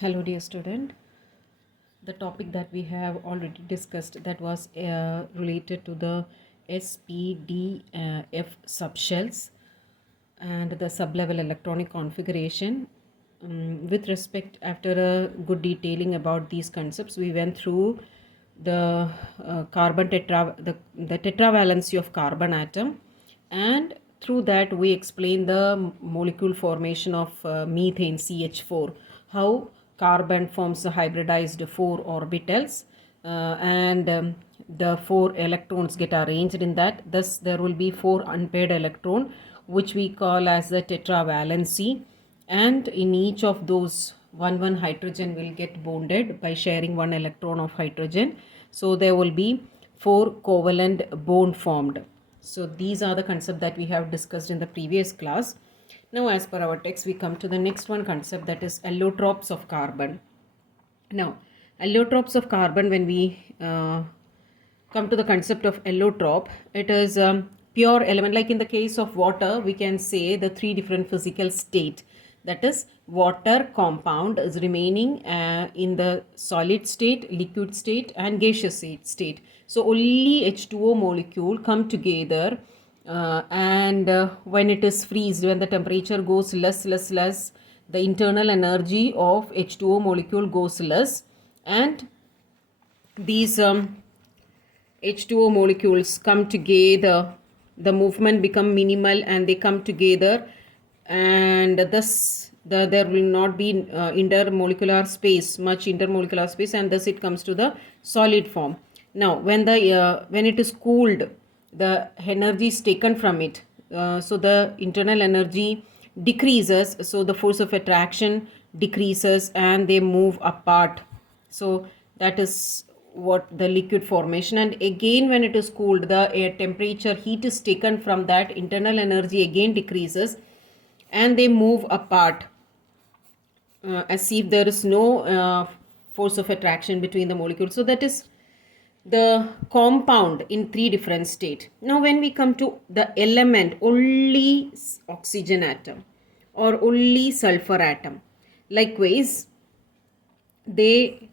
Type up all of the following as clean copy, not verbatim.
Hello, dear student. The topic that we have already discussed that was related to the SPDF subshells and the sublevel electronic configuration. With respect, after a good detailing about these concepts, we went through the the tetravalency of carbon atom, and through that we explained the molecule formation of methane CH4, how carbon forms the hybridized 4 orbitals, and the 4 electrons get arranged in that. Thus there will be 4 unpaired electron, which we call as the tetravalency, and in each of those one hydrogen will get bonded by sharing 1 electron of hydrogen. So there will be 4 covalent bond formed. So these are the concepts that we have discussed in the previous class. Now as per our text, we come to the next one concept, that is allotropes of carbon. Now allotropes of carbon, when we come to the concept of allotrope, it is pure element. Like in the case of water, we can say the 3 different physical state, that is water compound is remaining in the solid state, liquid state and gaseous state. So only H2O molecule come together, and when it is freezed, when the temperature goes less, the internal energy of H2O molecule goes less, and these H2O molecules come together, the movement become minimal and they come together, and thus there will not be intermolecular space, much intermolecular space, and thus it comes to the solid form. Now when it is cooled, the energy is taken from it, so the internal energy decreases, so the force of attraction decreases and they move apart. So that is what the liquid formation. And again when it is cooled, the air temperature, heat is taken from that, internal energy again decreases and they move apart, as if there is no force of attraction between the molecules. So that is the compound in 3 different states. Now when we come to the element, only oxygen atom or only sulfur atom, likewise they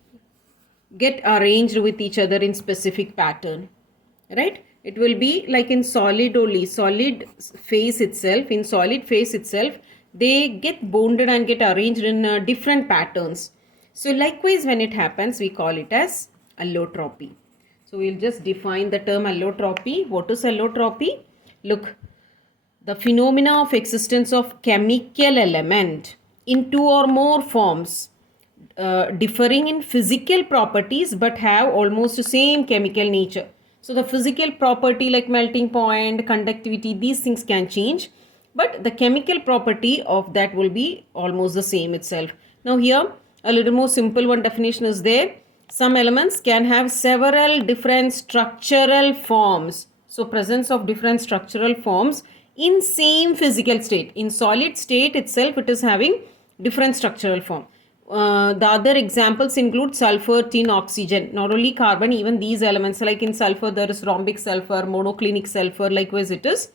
get arranged with each other in specific pattern, right? It will be like in solid only, solid phase itself, in solid phase itself they get bonded and get arranged in different patterns. So likewise when it happens, we call it as allotropy. So we'll just define the term allotropy. What is allotropy? Look, the phenomena of existence of chemical element in 2 or more forms, differing in physical properties but have almost the same chemical nature. So the physical property like melting point, conductivity, these things can change, but the chemical property of that will be almost the same itself. Now here a little more simple one definition is there. Some elements can have several different structural forms. So presence of different structural forms in same physical state. In solid state itself, it is having different structural form. The other examples include sulfur, tin, oxygen. Not only carbon, even these elements, like in sulfur there is rhombic sulfur, monoclinic sulfur, likewise it is.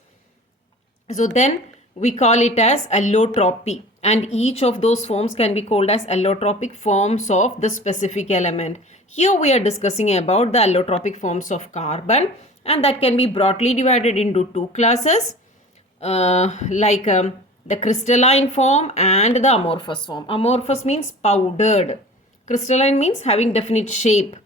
So then we call it as allotropy, and each of those forms can be called as allotropic forms of the specific element. Here we are discussing about the allotropic forms of carbon, and that can be broadly divided into 2 classes, like the crystalline form and the amorphous form. Amorphous means powdered. Crystalline means having definite shape.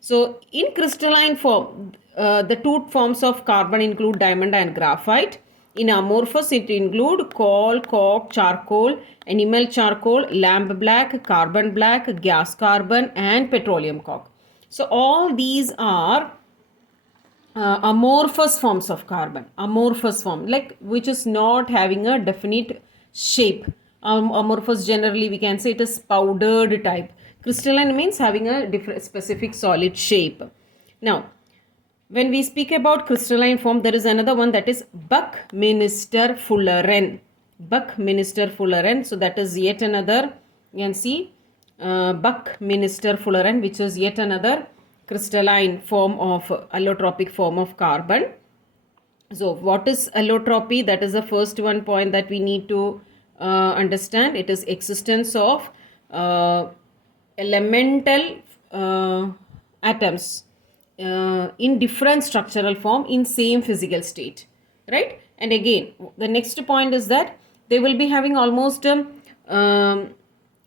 So in crystalline form, the 2 forms of carbon include diamond and graphite. In amorphous, it include coal, coke, charcoal, animal charcoal, lamp black, carbon black, gas carbon, and petroleum coke. So all these are amorphous forms of carbon. Amorphous form, like which is not having a definite shape. Amorphous, generally we can say it is powdered type. Crystalline means having a different specific solid shape. Now when we speak about crystalline form, there is another one, that is Buckminster Fullerene. Buckminster Fullerene. So that is yet another, you can see Buckminster Fullerene, which is yet another crystalline form of allotropic form of carbon. So what is allotropy? That is the first one point that we need to understand. It is existence of elemental atoms in different structural form in same physical state, right? And again, the next point is that they will be having almost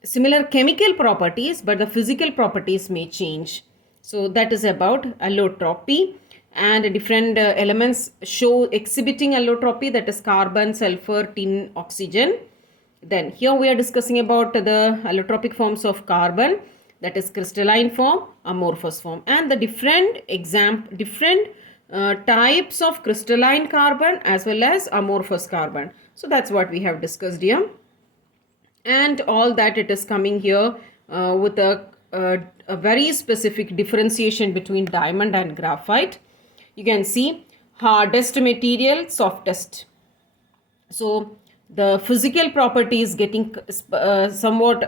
similar chemical properties, but the physical properties may change. So that is about allotropy, and different elements show exhibiting allotropy, that is carbon, sulfur, tin, oxygen. Then here we are discussing about the allotropic forms of carbon, that is crystalline form, amorphous form, and the different types of crystalline carbon as well as amorphous carbon. So that's what we have discussed here, and all that it is coming here with a very specific differentiation between diamond and graphite. You can see hardest material, softest. So the physical property is getting somewhat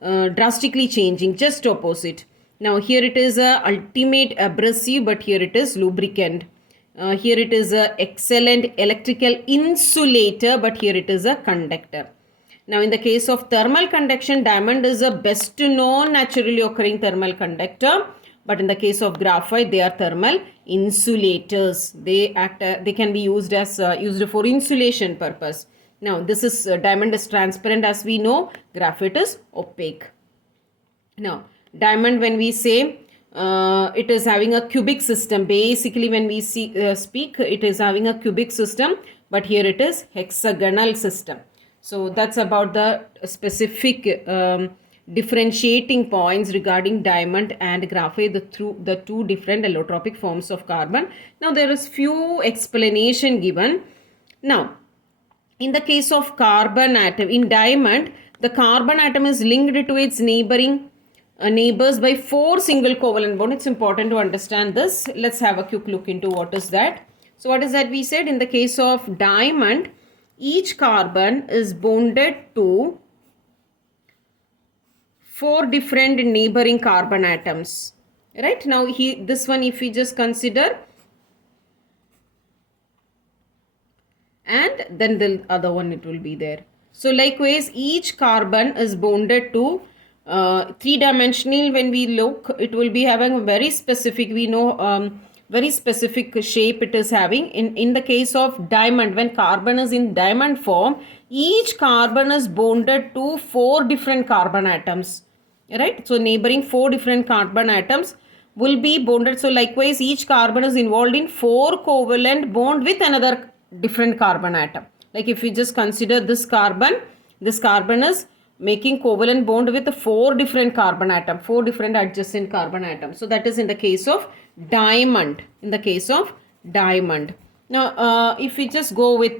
drastically changing, just opposite. Now here it is a ultimate abrasive, but here it is lubricant. Here it is a excellent electrical insulator, but here it is a conductor. Now in the case of thermal conduction, diamond is a best known naturally occurring thermal conductor, but in the case of graphite, they are thermal insulators. They can be used as used for insulation purpose. Now this is diamond is transparent, as we know. Graphite is opaque. Now diamond, when we say it is having a cubic system, basically when we speak, it is having a cubic system, but here it is hexagonal system. So that's about the specific differentiating points regarding diamond and graphite, the two different allotropic forms of carbon. Now there is few explanation given. Now in the case of carbon atom, in diamond, the carbon atom is linked to its neighbors by 4 single covalent bonds. It's important to understand this. Let's have a quick look into what is that. So what is that we said? In the case of diamond, each carbon is bonded to 4 different neighboring carbon atoms. Right? Now this one, if we just consider, and then the other one it will be there. So likewise, each carbon is bonded to 3-dimensional. When we look, it will be having a very specific, we know very specific shape it is having. In the case of diamond, when carbon is in diamond form, each carbon is bonded to 4 different carbon atoms, right? So neighboring 4 different carbon atoms will be bonded. So likewise, each carbon is involved in 4 covalent bond with another different carbon atom. Like if we just consider this carbon is making covalent bond with 4 different carbon atom, 4 different adjacent carbon atoms. So that is in the case of diamond. In the case of diamond. Now if we just go with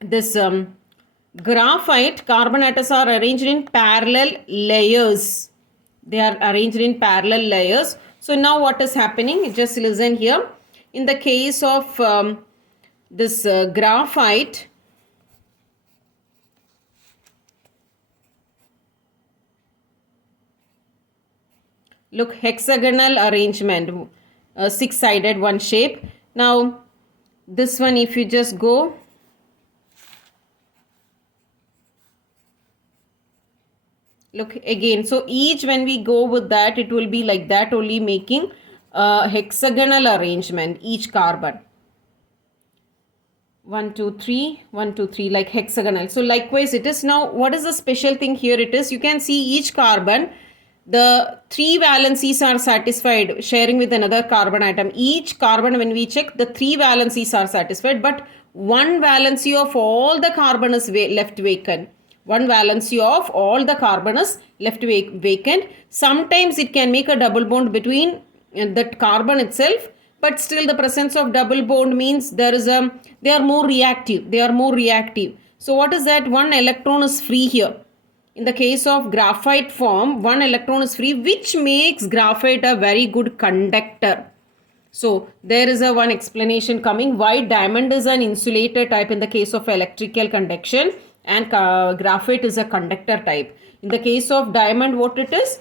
this graphite, carbon atoms are arranged in parallel layers. They are arranged in parallel layers. So now what is happening? Just listen here. In the case of this graphite, look, hexagonal arrangement, 6-sided one shape. Now this one, if you just go, look again. So each, when we go with that, it will be like that only, making a hexagonal arrangement, each carbon. 1 2 3 1 2 3, like hexagonal. So likewise it is. Now what is the special thing here? It is, you can see each carbon, the 3 valencies are satisfied, sharing with another carbon atom. Each carbon, when we check, the 3 valencies are satisfied, but 1 valency of all the carbon is left vacant. 1 valency of all the carbon is left vacant. Sometimes it can make a double bond between that carbon itself, but still the presence of double bond means they are more reactive. So what is that? 1 electron is free here. In the case of graphite form, 1 electron is free, which makes graphite a very good conductor. So there is one explanation coming why diamond is an insulator type in the case of electrical conduction, and graphite is a conductor type. In the case of diamond, what it is?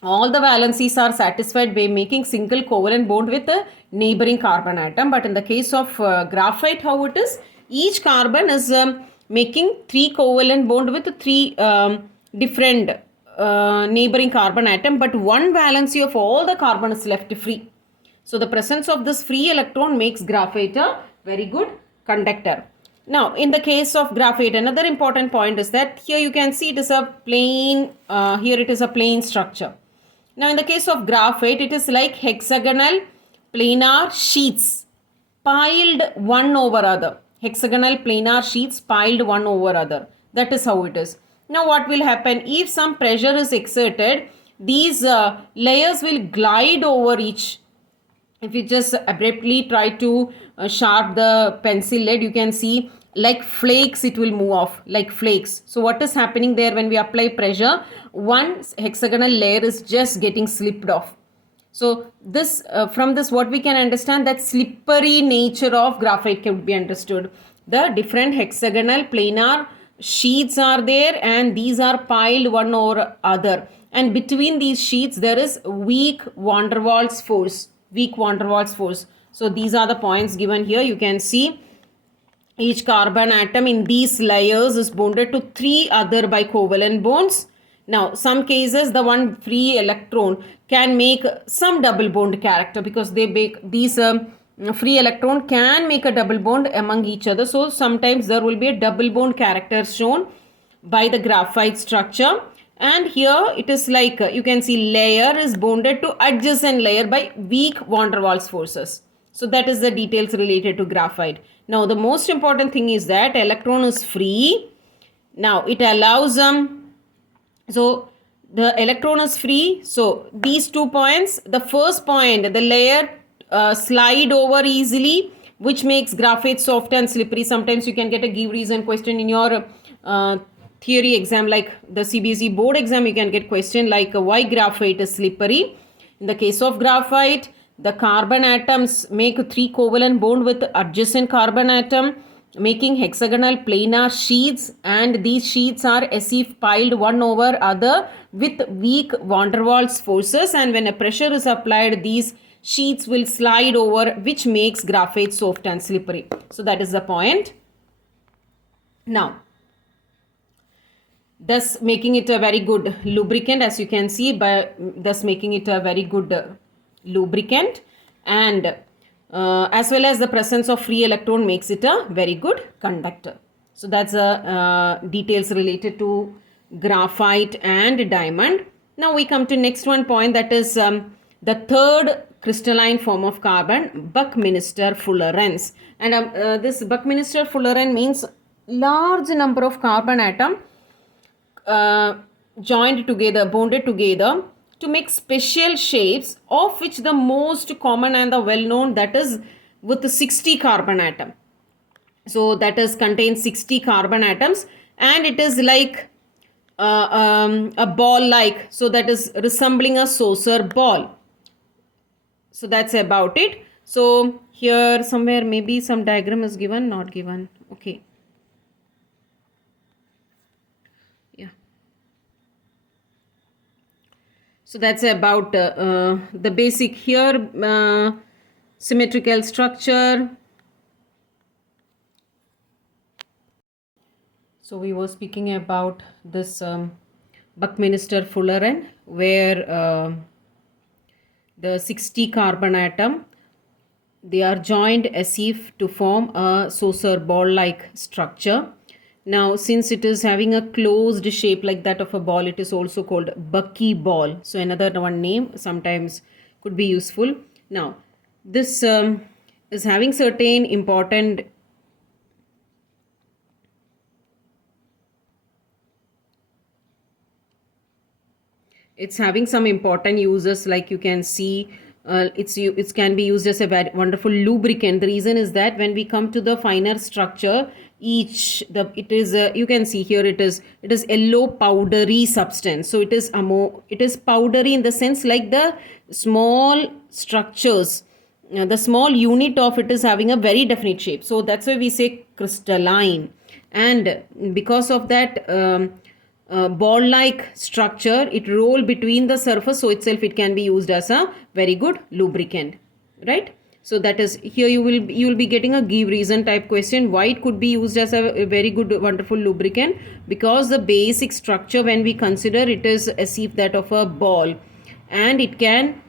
All the valencies are satisfied by making single covalent bond with a neighboring carbon atom. But in the case of graphite, how it is? Each carbon is making 3 covalent bond with 3 different neighboring carbon atom, but one valency of all the carbon is left free. So the presence of this free electron makes graphite a very good conductor. Now, in the case of graphite, another important point is that here you can see it is a plain, here it is a plain structure. Now, in the case of graphite, it is like hexagonal planar sheets piled one over other. Hexagonal planar sheets piled one over other. That is how it is. Now, what will happen? If some pressure is exerted, these layers will glide over each. If you just abruptly try to sharp the pencil lead, you can see like flakes it will move off, like flakes. So what is happening there when we apply pressure? One hexagonal layer is just getting slipped off. So this from this what we can understand, that slippery nature of graphite can be understood. The different hexagonal planar sheets are there and these are piled one over other. And between these sheets there is weak van der Waals force. So these are the points given here. You can see each carbon atom in these layers is bonded to 3 other bicovalent bonds. Now, some cases the one free electron can make some double bond character, because they make these free electron can make a double bond among each other. So, sometimes there will be a double bond character shown by the graphite structure. And here it is like you can see layer is bonded to adjacent layer by weak van der Waals forces. So that is the details related to graphite. Now the most important thing is that electron is free. Now it allows so the electron is free. So these 2 points, the first point, the layer slide over easily, which makes graphite soft and slippery. Sometimes you can get a give reason question in your theory exam, like the CBSE board exam. You can get question like why graphite is slippery. In the case of graphite, the carbon atoms make 3 covalent bond with adjacent carbon atom, making hexagonal planar sheets, and these sheets are as if piled one over other with weak van der Waals forces, and when a pressure is applied, these sheets will slide over, which makes graphite soft and slippery. So that is the point. Now, thus making it a very good lubricant, as you can see, by thus making it a very good lubricant, and as well as the presence of free electron makes it a very good conductor. So that's details related to graphite and diamond. Now we come to next one point, that is the third crystalline form of carbon, Buckminster-Fullerene. And this Buckminster-Fullerene means large number of carbon atom joined together, bonded together to make special shapes, of which the most common and the well known, that is with 60 carbon atom. So that is contains 60 carbon atoms, and it is like a ball like, so that is resembling a saucer ball. So that's about it. So here somewhere maybe some diagram is given, not given. Okay. So that's about the basic here, symmetrical structure. So we were speaking about this Buckminster-Fullerene, where the 60 carbon atom, they are joined as if to form a saucer ball like structure. Now, since it is having a closed shape like that of a ball, it is also called buckyball. So another one name sometimes could be useful. Now, this is having certain important some important uses, like you can see it can be used as a very wonderful lubricant. The reason is that when we come to the finer structure, you can see here it is yellow powdery substance. So it is powdery in the sense like the small structures, the small unit of it is having a very definite shape. So that's why we say crystalline, and because of that ball like structure, it roll between the surface, so itself it can be used as a very good lubricant, right? So that is, here you will be getting a give reason type question why it could be used as a very good wonderful lubricant, because the basic structure when we consider it is as if that of a ball, and it can,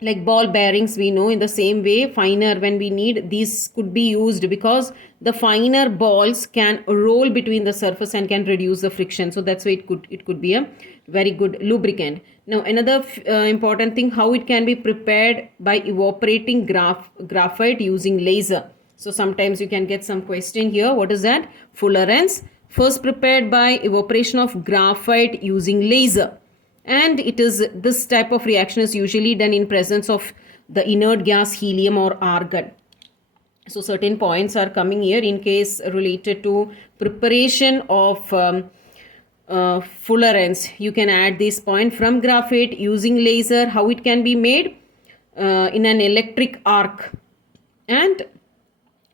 like ball bearings, we know in the same way finer when we need, these could be used because the finer balls can roll between the surface and can reduce the friction. So that's why it could be a very good lubricant. Now another important thing, how it can be prepared by evaporating graphite using laser. So sometimes you can get some question here, what is that? Fullerenes, first prepared by evaporation of graphite using laser, and it is, this type of reaction is usually done in presence of the inert gas helium or argon. So certain points are coming here in case related to preparation of fullerenes. You can add this point from graphite using laser, how it can be made in an electric arc, and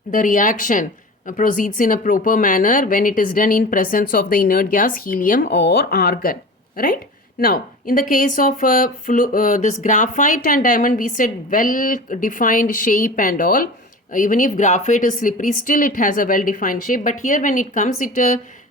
the reaction proceeds in a proper manner when it is done in presence of the inert gas helium or argon, right? Now, in the case of this graphite and diamond, we said well defined shape and all. Even if graphite is slippery, still it has a well defined shape. But here when it comes, it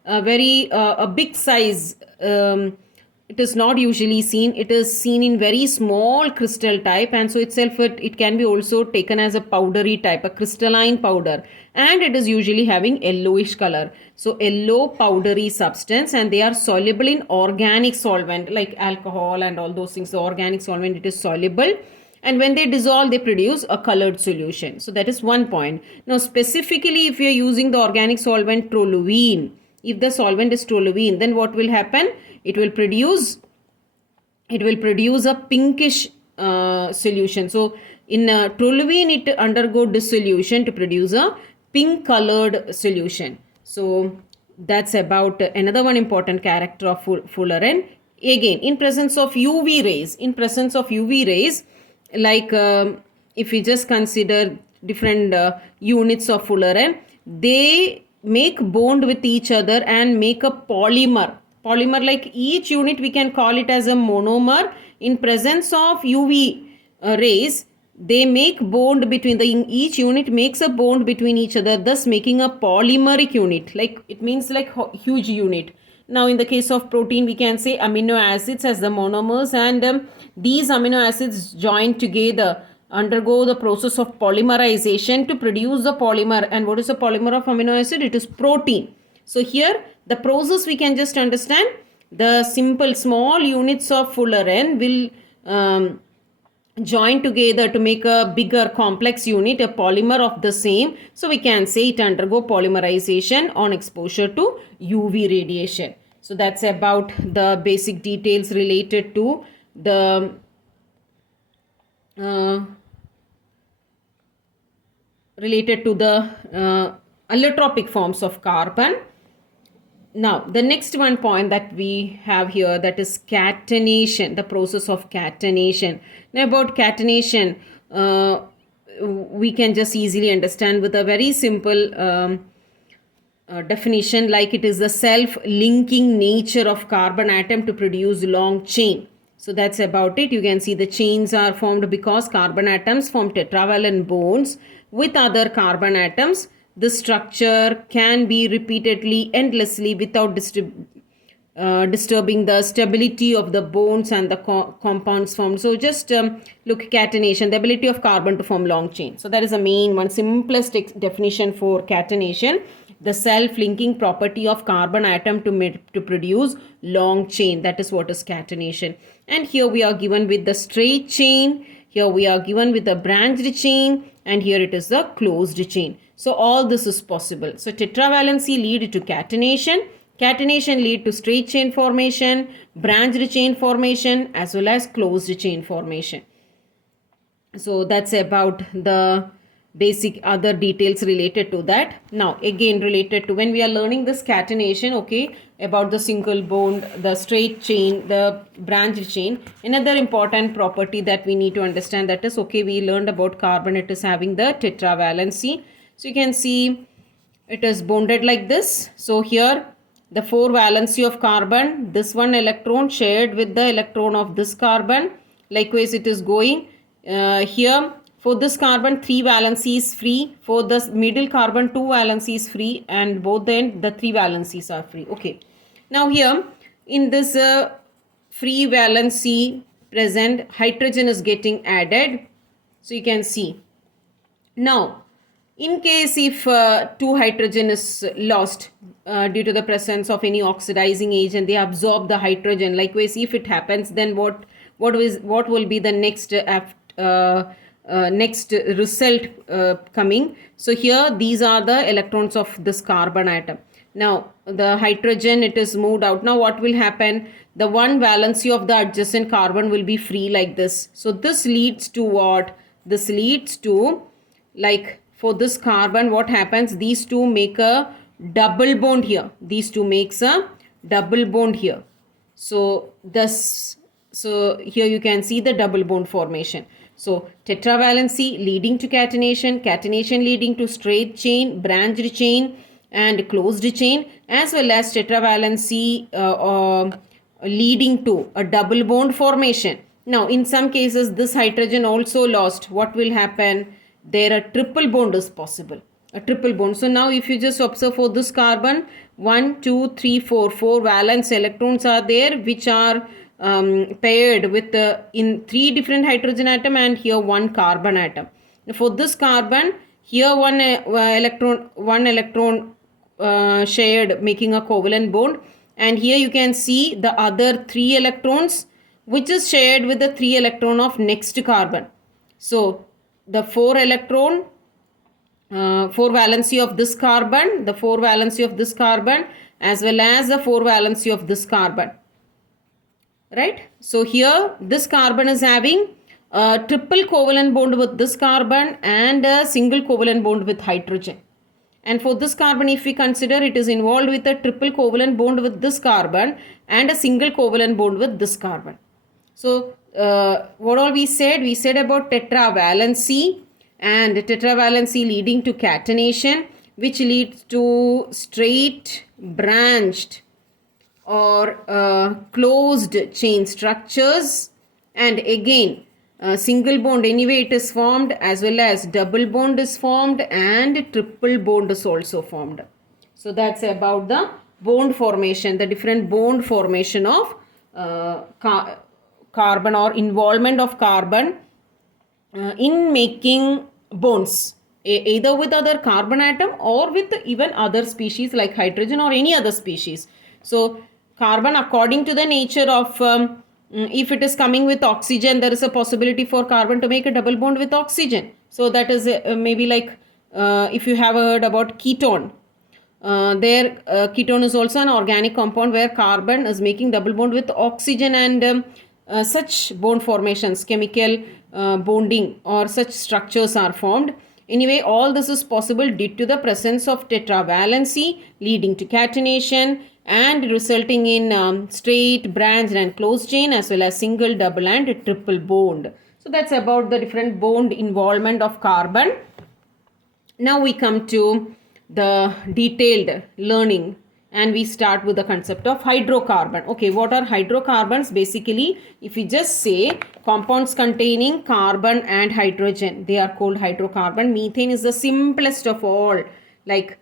a big size. It is not usually seen. It is seen in very small crystal type, and so itself it can be also taken as a powdery type, a crystalline powder, and it is usually having yellowish color. So yellow powdery substance, and they are soluble in organic solvent like alcohol and all those things. The organic solvent, it is soluble, and when they dissolve they produce a colored solution. So that is one point. Now specifically if you are using the organic solvent toluene, if the solvent is toluene, then what will happen? It will produce a pinkish solution. So in toluene it undergo dissolution to produce a pink colored solution. So that's about another one important character of fullerene. Again, in presence of UV rays, like if we just consider different units of fullerene, they make bond with each other and make a polymer. Like each unit we can call it as a monomer. In presence of UV rays, they make bond between each unit makes a bond between each other, thus making a polymeric unit. Like it means like huge unit. Now in the case of protein, we can say amino acids as the monomers, and these amino acids join together, undergo the process of polymerization to produce the polymer. And what is the polymer of amino acid? It is protein. So here the process we can just understand, the simple small units of fullerene will join together to make a bigger complex unit, a polymer of the same. So we can say it undergo polymerization on exposure to UV radiation. So that's about the basic details related to the allotropic forms of carbon. Now, the next one point that we have here, that is catenation, the process of catenation. Now, about catenation, we can just easily understand with a very simple definition, like it is the self-linking nature of carbon atom to produce long chain. So that's about it. You can see the chains are formed because carbon atoms form tetravalent bonds with other carbon atoms. The structure can be repeatedly endlessly without disturbing the stability of the bonds and the compounds formed. So just look, catenation, the ability of carbon to form long chain. So that is the main one, simplest definition for catenation, the self-linking property of carbon atom to produce long chain. That is what is catenation. And here we are given with the straight chain, here we are given with the branched chain, and here it is the closed chain. So all this is possible. So tetravalency lead to catenation. Catenation lead to straight chain formation, branched chain formation, as well as closed chain formation. So that's about the basic other details related to that. Now again, related to when we are learning this catenation, okay, about the single bond, the straight chain, the branched chain, another important property that we need to understand, that is, okay, we learned about carbon, it is having the tetravalency. So you can see it is bonded like this. So here the 4 valency of carbon, this one electron shared with the electron of this carbon. Likewise it is going here For this carbon, 3 valencies free. For this middle carbon, 2 valencies free, and both then the 3 valencies are free. Okay. Now here in this free valency present, hydrogen is getting added. So you can see. Now, in case if 2 hydrogen is lost due to the presence of any oxidizing agent, they absorb the hydrogen. Likewise, if it happens, then what will be the next next result coming? So here these are the electrons of this carbon atom. Now the hydrogen, it is moved out. Now what will happen? The one valency of the adjacent carbon will be free like this. So this leads to what? This leads to, like for this carbon, what happens? These two make a double bond here. These two makes a double bond here. So here you can see the double bond formation. So tetravalency leading to catenation, catenation leading to straight chain, branched chain and closed chain, as well as tetravalency leading to a double bond formation. Now in some cases this hydrogen also lost. What will happen? There a triple bond is possible. A triple bond. So now if you just observe for this carbon, 1, 2, 3, 4, 4 valence electrons are there, which are paired with in 3 different hydrogen atom, and here 1 carbon atom. For this carbon, here one electron shared, making a covalent bond, and here you can see the other 3 electrons which is shared with the 3 electron of next carbon. So the 4 electron 4 valency of this carbon, the 4 valency of this carbon, as well as the 4 valency of this carbon, right? So here this carbon is having a triple covalent bond with this carbon and a single covalent bond with hydrogen. And for this carbon, if we consider, it is involved with a triple covalent bond with this carbon and a single covalent bond with this carbon. So what all we said? We said about tetravalency, and tetravalency leading to catenation, which leads to straight, branched or closed chain structures, and again single bond anyway it is formed, as well as double bond is formed and triple bond is also formed. So that's about the bond formation, the different bond formation of carbon, or involvement of carbon in making bonds, either with other carbon atom or with even other species like hydrogen or any other species. So carbon, according to the nature of if it is coming with oxygen, there is a possibility for carbon to make a double bond with oxygen. So that is maybe like if you have heard about ketone, ketone is also an organic compound where carbon is making double bond with oxygen, and such bond formations, chemical bonding or such structures are formed. Anyway, all this is possible due to the presence of tetravalency leading to catenation and resulting in straight, branched and closed chain, as well as single, double and triple bond. So that's about the different bond involvement of carbon. Now we come to the detailed learning, and we start with the concept of hydrocarbon. Okay, what are hydrocarbons? Basically, if we just say compounds containing carbon and hydrogen, they are called hydrocarbon. Methane is the simplest of all, like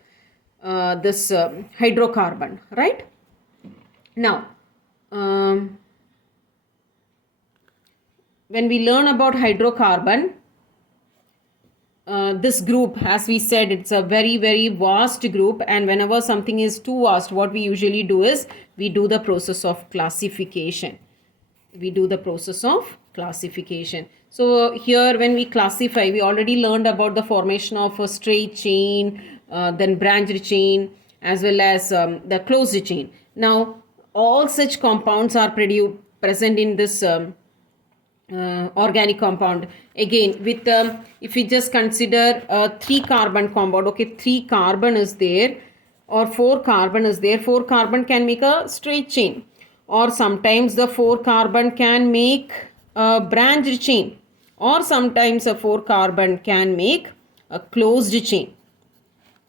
this hydrocarbon, right? Now, when we learn about hydrocarbon, this group, as we said, it's a very, very vast group, and whenever something is too vast, what we usually do is we do the process of classification. So here when we classify, we already learned about the formation of a straight chain, then branched chain, as well as the closed chain. Now all such compounds are present in this organic compound. Again, with if we just consider a 3 carbon compound, okay, 3 carbon is there or 4 carbon is there. 4 carbon can make a straight chain, or sometimes the 4 carbon can make a branched chain, or sometimes a 4 carbon can make a closed chain.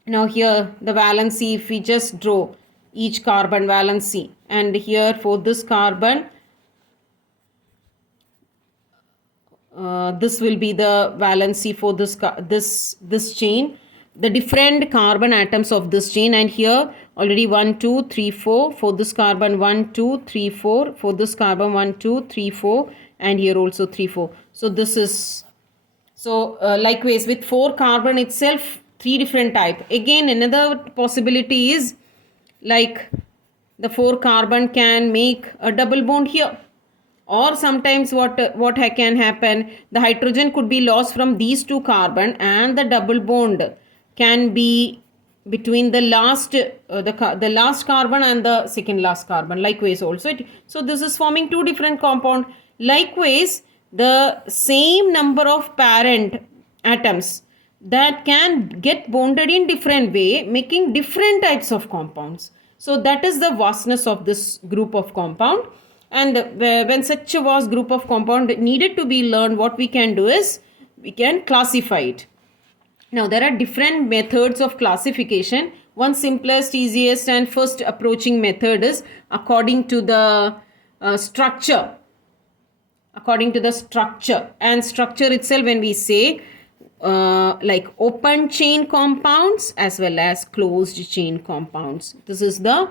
Now here the valency, if we just draw each carbon valency, and here for this carbon this will be the valency for this chain, the different carbon atoms of this chain. And here already 1 2 3 4 for this carbon, 1 2 3 4 for this carbon, 1 2 3 4, and here also 3 4. So this is, so likewise with 4 carbon itself, 3 different type. Again another possibility is like the 4 carbon can make a double bond here, or sometimes what can happen, the hydrogen could be lost from these 2 carbon and the double bond can be between the last the last carbon and the second last carbon. Likewise also so this is forming 2 different compound. Likewise the same number of parent atoms that can get bonded in different way, making different types of compounds. So that is the vastness of this group of compound. And when such a vast group of compound needed to be learned, what we can do is we can classify it. Now there are different methods of classification. One simplest, easiest and first approaching method is according to the structure. According to the structure, and structure itself, when we say like open chain compounds as well as closed chain compounds. This is the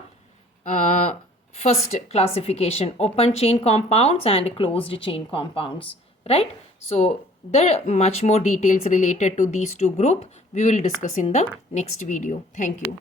first classification, open chain compounds and closed chain compounds, right? So there are much more details related to these two groups we will discuss in the next video. Thank you.